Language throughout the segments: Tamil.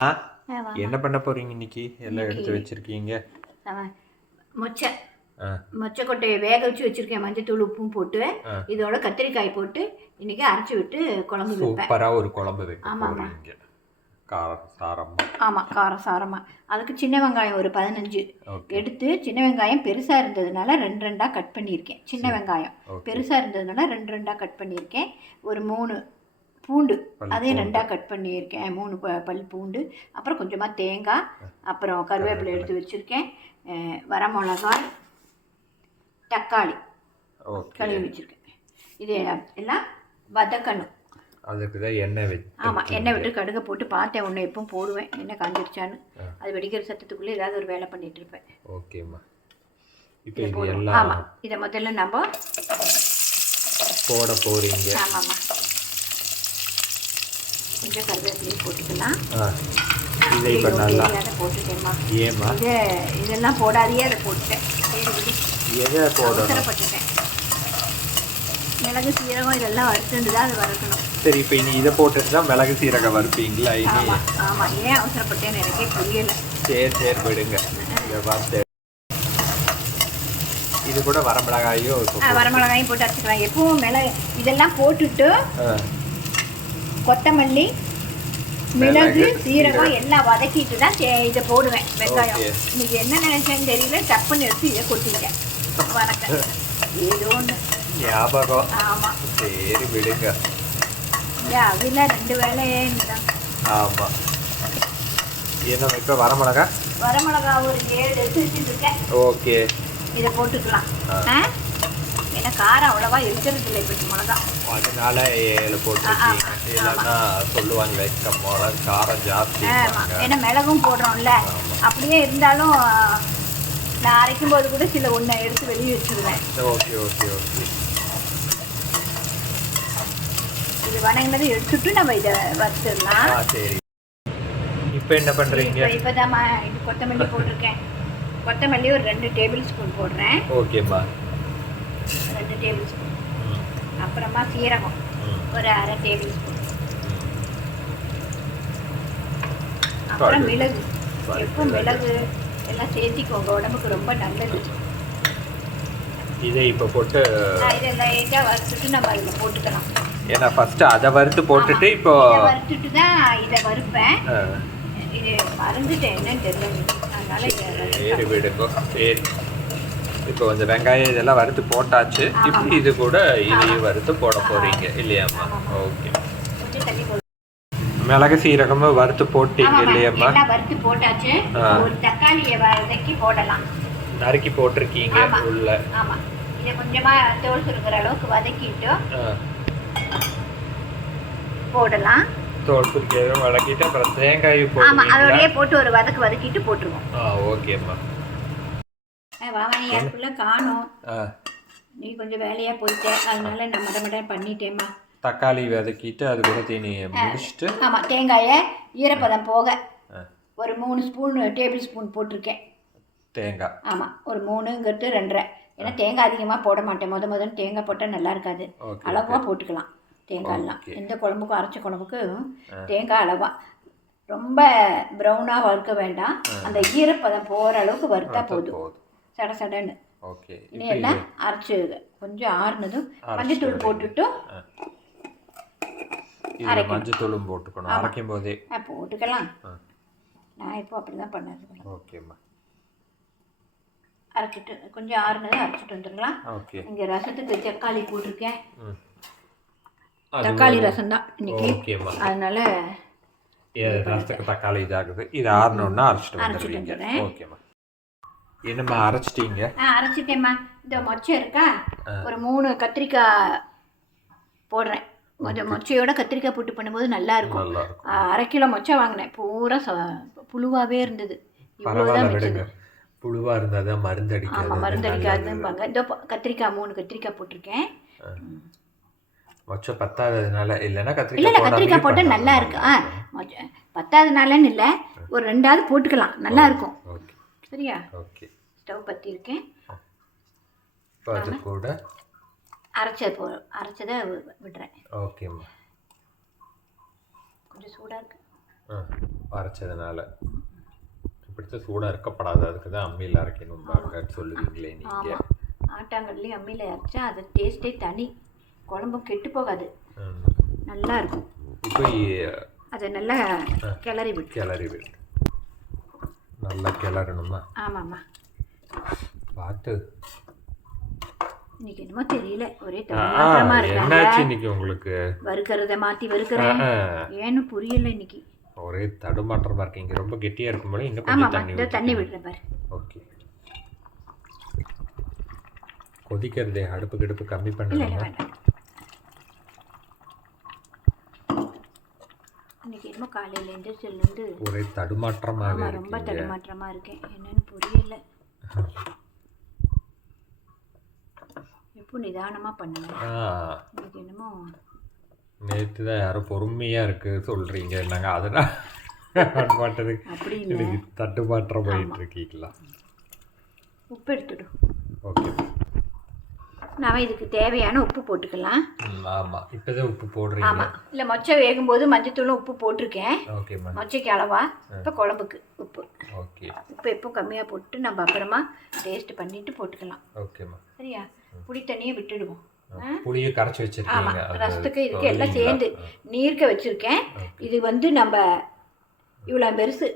ஆ. என்ன பண்ண போறீங்க இன்னைக்கு? எல்லாம் எடுத்து வச்சிருக்கீங்க. மொச்சை. கொட்டையை வேக வச்சு வச்சிருக்கேன். மஞ்சத்தூள் உப்பும் போட்டு. இதோட கத்திரிக்காய் போட்டு இன்னைக்கு அரைச்சி விட்டு குழம்பு வைப்பேன். சூப்பரா ஒரு குழம்பு வைக்க காரம் சாரமா ஆமாம் காரம் சாரமாக அதுக்கு சின்ன வெங்காயம் ஒரு பதினஞ்சு எடுத்து சின்ன வெங்காயம் பெருசாக இருந்ததுனால ரெண்டு ரெண்டாக கட் பண்ணியிருக்கேன். சின்ன வெங்காயம் பெருசாக இருந்ததுனால ரெண்டு ரெண்டாக கட் பண்ணியிருக்கேன். ஒரு மூணு பூண்டு. அதையும். ரெண்டாக கட் பண்ணியிருக்கேன். மூணு ப பல் பூண்டு அப்புறம் கொஞ்சமாக தேங்காய் அப்புறம் கருவேப்பிலை எடுத்து வச்சுருக்கேன். வரமிளகாய் தக்காளி கழுவி வச்சுருக்கேன். இது எல்லாம் வதக்கணும். அதுக்கு தான் எண்ணெய் வச்சு ஆமாம் எண்ணெய் விட்டு கடுகை போட்டு பார்த்தேன். ஒன்று எப்பவும் போடுவேன். எண்ணெய் காஞ்சிருச்சான்னு. அது வெடிக்கிற சத்தத்துக்குள்ளே ஏதாவது ஒரு வேலை பண்ணிட்டு இருப்பேன். ஓகேம்மா. இப்போ இதை எல்லாம் ஆமாம் இதை முதல்ல நம்ம போட போறீங்க. ஆமாம்மா. கொஞ்சம் கருவேப்பிலையும் போட்டுக்கலாம். இதை இப்போ நல்லா அதை போட்டுட்டேம்மா. ஏம்மா? இதை இதெல்லாம் போடாதையே அதை போட்டுட்டேன். எதை போடணும்? மிளகு சீரகம் இதெல்லாம் வறுத்துட்டு தான் அது வறுக்கணும். சரி இப்போ இனி இதை போட்டுட்டு தான் மிளகு சீரகம் வறுப்பீங்களா இனி? ஆமாம் ஏன் அவசரப்பட்டேன்னு எனக்கே புரியலை. சரி சரி விடுங்க. இதை பார்த்து. இது கூட வரமிளகாயும் வரமிளகாயும் போட்டு அரைச்சிக்கலாம். எப்பவும் மிளகு இதெல்லாம் போட்டுட்டு கொத்தமல்லி மிளகு, சீரகம். எல்லாம் வதக்கிட்டு தான் இதை போடுவேன் வெங்காயம். இன்னைக்கு என்ன நினைச்சேன்னு தெரியல. டப்புன்னு எடுத்து இதை கொட்டிட்டேன். வணக்கம். ஏதோ ஒன்று ஞாபகம். ஆமாம் சரி விடுங்க. அவில ரெண்டு வேலையே தான் ஆமா. என்ன இப்போ வரமிளகா? வரமிளகா ஒரு ஏழு எடுத்து வச்சுருக்கேன். ஓகே இதை போட்டுக்கலாம். ஆ. காரம் அவ்வளோவா இருக்கிறது இல்லை இப்போ மிளகா. அதனால ஏழு போட்டுருக்கீங்க இல்லைன்னா சொல்லுவாங்க மிளகு காரம் ஜாஸ்தி ஏன்னா மிளகும் போடுறோம்ல. அப்படியே இருந்தாலும் நான் அரைக்கும் போது கூட சில ஒன்றை எடுத்து வெளியே வச்சுருவேன். Okay okay okay. இது வணங்கினதை எடுத்துட்டு நம்ம இதை வறுத்துடலாம் ஆ சரி. இப்போ என்ன பண்றீங்க? இப்போ இப்போதாம்மா இது கொத்தமல்லி போட்டிருக்கேன். கொத்தமல்லி ஒரு ரெண்டு டேபிள் ஸ்பூன் போடுறேன். ஓகேம்மா. ரெண்டு டேபிள் ஸ்பூன் அப்புறமா சீரகம். ஒரு அரை டேபிள் ஸ்பூன். அப்புறம். மிளகு. எப்போ மிளகு. எல்லாம் சேர்த்திக்கோங்க உடம்புக்கு ரொம்ப நல்லது. இதை இப்போ போட்டு நான் இதை லைட்டாக வறுத்துட்டு நம்ம அதில் போட்டுக்கலாம். ஏன்னா ஃபர்ஸ்ட் அதை வறுத்து போட்டுட்டு. இப்போ வறுத்துட்டு தான் இதை வறுப்பேன். இது மறந்துட்டேன் என்னன்னு தெரியல. அதனால சரி. விடுங்க. சரி. இப்போ இந்த வெங்காயம் இதெல்லாம் வறுத்து போட்டாச்சு. ஆமா. இப்போ இது கூட இதையும் வறுத்து போட போறீங்க. இல்லையாம்மா. ஓகே. கொஞ்சம். மிளகு சீரகமும் வறுத்து போட்டீங்க இல்லையாம்மா? வறுத்து போட்டாச்சு. ஒரு தக்காளியை வதக்கி போடலாம். நறுக்கி போட்டிருக்கீங்க. உள்ள. ஆமா. இதை கொஞ்சமா தோல் சுருக்கிற அளவுக்கு வதக்கிட்டு போடலாம். தோல் சுருக்கியதும் வதக்கிட்டு அப்புறம் தேங்காயும் ஆமா. போடுவீங்களா? அதோடய போட்டு ஒரு வதக்கு வதக்கிட்டு போட்டுருவோம். ஆ ஓகேம்மா. வாவானி அதுக்குள்ள காணும். நீ கொஞ்சம் வேலையா போயிட்ட. அதனால நான் மட மட பண்ணிட்டேம்மா. தக்காளி வதக்கிட்டு அது கூட தீனியை முடிச்சுட்டு? ஆமா தேங்காயை ஈரப்பதம் போக ஒரு மூணு ஸ்பூன் டேபிள் ஸ்பூன் போட்டிருக்கேன். தேங்காய். ஆமா ஒரு மூணுங்கிறது ரெண்டரை. ஏன்னா தேங்காய் அதிகமாக போட மாட்டேன். முத முதல்ல தேங்காய் போட்டால் நல்லா இருக்காது. அளவாக போட்டுக்கலாம் தேங்காய்லாம். எந்த குழம்புக்கும் அரைச்ச குழம்புக்கும் தேங்காய் அளவா. ரொம்ப ப்ரௌனாக வறுக்க வேண்டாம். அந்த ஈரப்பதம் போகிற அளவுக்கு வறுத்தா போதும். சட சடன்னு. ஓகே. இனி எல்லாம் அரைச்சு கொஞ்சம் ஆறுனதும் மஞ்சத்தூள். போட்டுட்டு. மஞ்சத்தூளும் போட்டுக்கணும். அரைக்கும் போதே. போட்டுக்கலாம். நான் இப்போ அப்படி தான் பண்ணது ஓகேம்மா. அரைச்சிட்டு கொஞ்சம் ஆறுனதும் அரைச்சிட்டு வந்துடலாம். ஓகே. இங்கே ரசத்துக்கு தக்காளி போட்டிருக்கேன். தக்காளி ரசம் தான் இன்னைக்கு. அதனால ரசத்துக்கு தக்காளி இதாகுது. இது ஆறணுன்னா அரைச்சிட்டு வந்துடுறேன். ஓகேம்மா. என்னம்மா அரைச்சிட்டீங்க? ஆ அரைச்சிட்டேம்மா. இந்த மொச்சை இருக்கா? ஒரு மூணு கத்திரிக்காய் போடுறேன். கொஞ்சம் மொச்சையோட கத்திரிக்காய் போட்டு பண்ணும்போது நல்லா இருக்கும் அரை கிலோ மொச்சை வாங்கினேன். பூரா புழுவாகவே இருந்தது. இவ்வளோதான் மிச்சது விடுங்க. புழுவா இருந்தால் தான் மருந்து ஆமாம் அடிக்காது மருந்து அடிக்காதும்பாங்க இதோ ப- கத்திரிக்காய் மூணு கத்திரிக்காய் போட்டிருக்கேன். மொச்சை பத்தாததுனால இல்லைன்னா இல்லை கத்திரிக்காய் இல்லை கத்திரிக்காய் போட்டால். நல்லா இருக்கு ஆ மொச்சை பத்தாதனாலன்னு இல்லை. ஒரு ரெண்டாவது போட்டுக்கலாம். நல்லா இருக்கும் சரியா? ஓகே. ஸ்டவ் பற்றி இருக்கேன் இப்போ அது கூட? அரைச்ச போ அரைச்சதை விடுறேன். ஓகேம்மா கொஞ்சம் சூடாக இருக்கு. ஆ, அரைச்சதுனால. இப்படித்த சூடாக இருக்கப்படாது. அதுக்கு தான் அம்மியில் அரைக்கணும் பாருங்க சொல்லுவீங்களே நீங்கள் ஆமாம் ஆட்டாங்கல்லே அம்மியில் அரைச்சா அது டேஸ்ட்டே தனி. குழம்பும் கெட்டு போகாது. நல்லா இருக்கும். இப்போ அதை நல்லா கிளறி விட்டு கிளறி விடு. நல்லா கிளறணுமா? ஆமாம்மா. பார்த்து. இன்னைக்கு என்னமோ தெரியல. ஒரே தடுமாற்றமாக என்னாச்சு இன்னைக்கு உங்களுக்கு? வறுக்கிறத மாற்றி வறுக்கிறேன் ஏன்னு புரியல இன்னைக்கு. ஒரே தடுமாற்றமா இருக்கீங்க ரொம்ப கெட்டியா இருக்கும் போல. இன்னும் கொஞ்சம் தண்ணி தண்ணி. விடுறேன் பாரு. ஓகே. கொதிக்கிறதே அடுப்பு கிடுப்பு கம்மி பண்ணணுமா? இன்னைக்கு என்னமோ காலையில் எந்திரிச்சிலேருந்து ஒரே தடுமாற்றமாவே ஆமாம் ரொம்ப தடுமாற்றமாக இருக்கேன். என்னன்னு புரியல. எப்போ நிதானமாக பண்ணுவேன் ஆ. இன்னைக்கு என்னமோ நேற்று தான் யாரும் பொறுமையா இருக்கு சொல்றீங்க நாங்க அதெல்லாம் மாட்டது அப்படி இல்லை. எனக்கு தட்டுமாற்றம் போயிட்டு இருக்கீங்களா? உப்பு எடுத்துடும் நாம இதுக்கு தேவையான உப்பு போட்டுக்கலாம். ம், ஆமா. இப்பதான் உப்பு போடுறீங்க. ஆமாம் இல்லை மொச்சை வேகும்போது மஞ்சத்தூளும் உப்பு போட்டிருக்கேன். ஓகேம்மா மொச்சைக்கு அளவா. இப்போ குழம்புக்கு உப்பு. ஓகே. உப்பு எப்போ கம்மியாக போட்டு நம்ம அப்புறமா டேஸ்ட் பண்ணிட்டு போட்டுக்கலாம். ஓகேம்மா சரியா? புளி தண்ணியை விட்டுடுவோம்? புளியை கரைச்சி வச்சிருக்கீங்க. ஆமாம் ரசத்துக்கு இதுக்கு எல்லாம்? சேர்ந்து நீர்க்க வச்சுருக்கேன். இது வந்து நம்ம இவ்வளோ பெருசு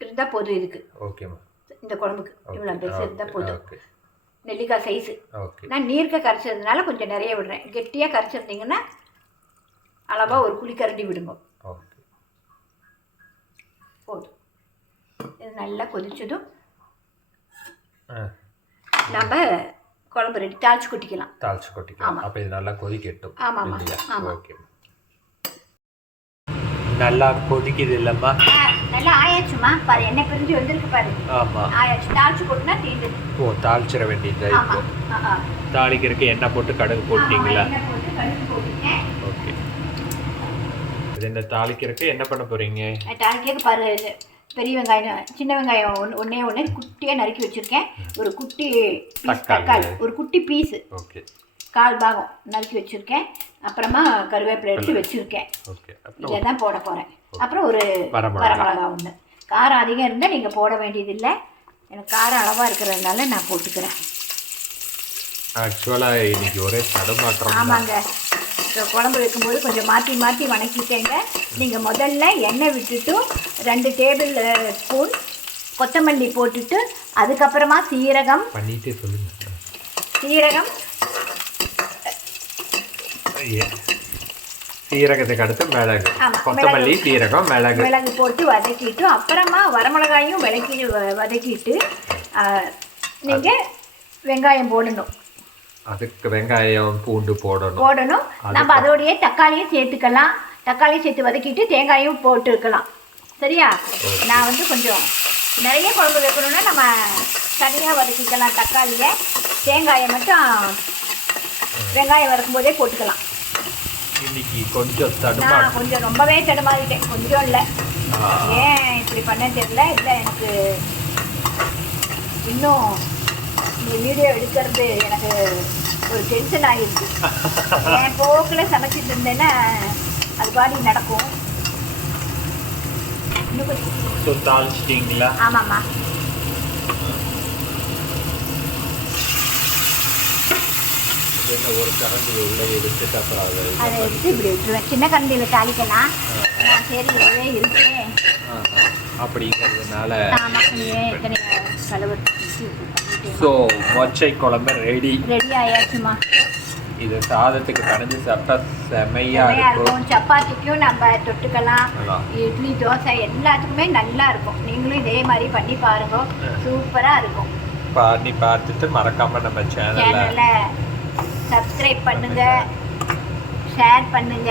இருந்தால் போதும் இதுக்கு. ஓகேம்மா இந்த குழம்புக்கு இவ்வளோ பெருசு இருந்தால் போதும். ஓகே. நெல்லிக்காய் சைஸு ஓகே நான் நீர்க்க கரைச்சதுனால கொஞ்சம் நிறைய விடுறேன். கெட்டியாக கரைச்சிருந்தீங்கன்னா அளவாக ஒரு குழிக்கரண்டி விடுங்க. போதும். இது நல்லா கொதிச்சதும் ஆ. நம்ம குழம்பு ரெடி தாளிச்சு கொட்டிக்கலாம். தாளிச்சு கொட்டிக்கலாம். அப்போ இது நல்லா கொதிக்கட்டும். ஆமாம், ஆமாம். ஓகே நல்லா கொதிக்குது இல்லைம்மா? நல்லா ஆயாச்சுமா? பாரு எண்ணெய் பிரிஞ்சு வந்திருக்கு பாரு. ஆயாச்சு. தாளிச்சு கொட்டினா தீர்ந்துது ஓ தாளிச்சிட வேண்டியது தாளிக்கிறதுக்கு எண்ணெய் போட்டு கடுகு போட்டிங்களா? ஓகே. இது என்ன தாளிக்கிறதுக்கு என்ன பண்ண போறீங்க? தாளிக்கிறதுக்கு பாரு பெரிய வெங்காயம் சின்ன வெங்காயம் ஒன்று ஒன்றே ஒன்று குட்டியாக நறுக்கி வச்சுருக்கேன். ஒரு குட்டி. தக்காளி. ஒரு குட்டி பீஸு ஓகே. கால் பாகம் நறுக்கி வச்சுருக்கேன். அப்புறமா கருவேப்பிலை எடுத்து வச்சுருக்கேன். இதை தான் போட போகிறேன் அப்புறம் ஒரு வரமிளகா. ஒன்று காரம் அதிகம் இருந்தால் நீங்கள் போட வேண்டியதில்லை. எனக்கு காரம் அளவாக இருக்கிறதுனால நான் போட்டுக்கிறேன். ஆக்சுவலாக இன்னைக்கு ஒரே தடுமாற்றம். ஆமாங்க. இப்போ குழம்பு வைக்கும்போது கொஞ்சம் மாற்றி மாற்றி வணக்கிக்கங்க நீங்கள் முதல்ல எண்ணெய் விட்டுட்டு ரெண்டு டேபிள் ஸ்பூன் கொத்தமல்லி போட்டுட்டு அதுக்கப்புறமா சீரகம் பண்ணிட்டே சொல்லுங்க. சீரகம். சீரகத்துக்கு அடுத்து மிளகு கொத்தமல்லி சீரகம் மிளகு. மிளகு போட்டு வதக்கிட்டு அப்புறமா வரமிளகாயும் விளக்கி வதக்கிட்டு நீங்கள் வெங்காயம் போடணும். அதுக்கு வெங்காயம் பூண்டு போடணும். போடணும். நம்ம அதோடயே தக்காளியும் சேர்த்துக்கலாம். தக்காளியும் சேர்த்து வதக்கிட்டு தேங்காயும் போட்டுக்கலாம். சரியா? நான் வந்து கொஞ்சம் நிறைய குழம்பு வைக்கணும்னா நம்ம தனியாக வதக்கிக்கலாம் தக்காளியை. தேங்காயை மட்டும் வெங்காயம் வதக்கும்போதே போட்டுக்கலாம். இன்னைக்கு கொஞ்சம் தடுமாற்றம் நான் கொஞ்சம் ரொம்பவே தடுமாறிட்டேன். கொஞ்சம் இல்லை. ஏன் இப்படி பண்ண தெரியல. இல்லை எனக்கு இன்னும் இந்த வீடியோ எடுக்கிறது எனக்கு ஒரு டென்ஷன் ஆகிடுச்சு என் போக்கில் சமைச்சிட்டு இருந்தேன்னா அது பாடி நடக்கும். இன்னும் கொஞ்சம். தாளிச்சிட்டிங்களா ஆமாம்மா. என்ன ஒரு கரண்டி உள்ளே எடுத்துட்டு அப்புறம் அதை எடுத்து இப்படி விட்டுருவேன். சின்ன கரண்டியில் தாளிக்கலாம். நான் சரி இதுவே இருக்கேன் அப்படிங்கிறதுனால ஸோ மொச்சை குழம்பு ரெடி ரெடி ஆயாச்சுமா இது சாதத்துக்கு கடைஞ்சி சாப்பிட்டா செமையா இருக்கும். சப்பாத்திக்கும் நம்ம தொட்டுக்கலாம். இட்லி தோசை எல்லாத்துக்குமே நல்லா இருக்கும். நீங்களும் இதே மாதிரி பண்ணி பாருங்க. சூப்பரா இருக்கும். பண்ணி பார்த்துட்டு மறக்காம நம்ம சேனல்ல சேனலை சப்ஸ்கிரைப் பண்ணுங்க. ஷேர் பண்ணுங்க.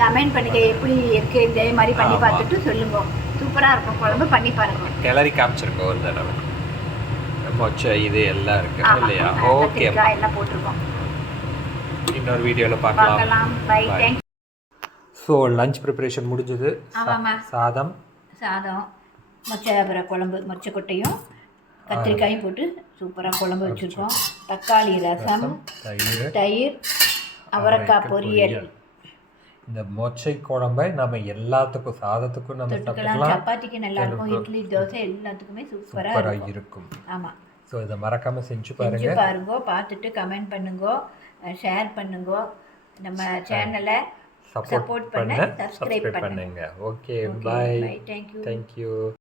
கமெண்ட் பண்ணுங்க. எப்படி இருக்கு இதே மாதிரி பண்ணி. பார்த்துட்டு சொல்லுங்க. சூப்பரா இருக்கும். குழம்பு பண்ணி பாருங்க. கிளறி காமிச்சிருக்கோம் ஒரு தடவை. மொச்சை இது எல்லாம் இருக்கு. இல்லையா? ஓகே எல்லாம் போட்டிருக்கோம். இன்னொரு வீடியோவில் பார்க்கலாம். Bye. Thank so lunch preparation முடிஞ்சது. சாதம். சாதம் மொச்சை அப்புறம் குழம்பு மொச்சை கொட்டையும் கத்திரிக்காயும் போட்டு சூப்பராக குழம்பு வச்சுருக்கோம். தக்காளி ரசம் தயிர் அவரைக்காய் பொரியல். இந்த மொச்சை குழம்பை நம்ம எல்லாத்துக்கும் சாதத்துக்கும் நம்ம சாப்பிட்டுக்கலாம் சப்பாத்திக்கு நல்லா இருக்கும் இட்லி தோசை எல்லாத்துக்குமே சூப்பராக இருக்கும். ஆமாம் ஸோ இதை மறக்காம செஞ்சு பாருங்க. பாருங்க பார்த்துட்டு கமெண்ட் பண்ணுங்க ஷேர் பண்ணுங்க. நம்ம சேனலை சப்போர்ட் பண்ண, சப்ஸ்கிரைப் பண்ணுங்க. Okay bye thank you thank you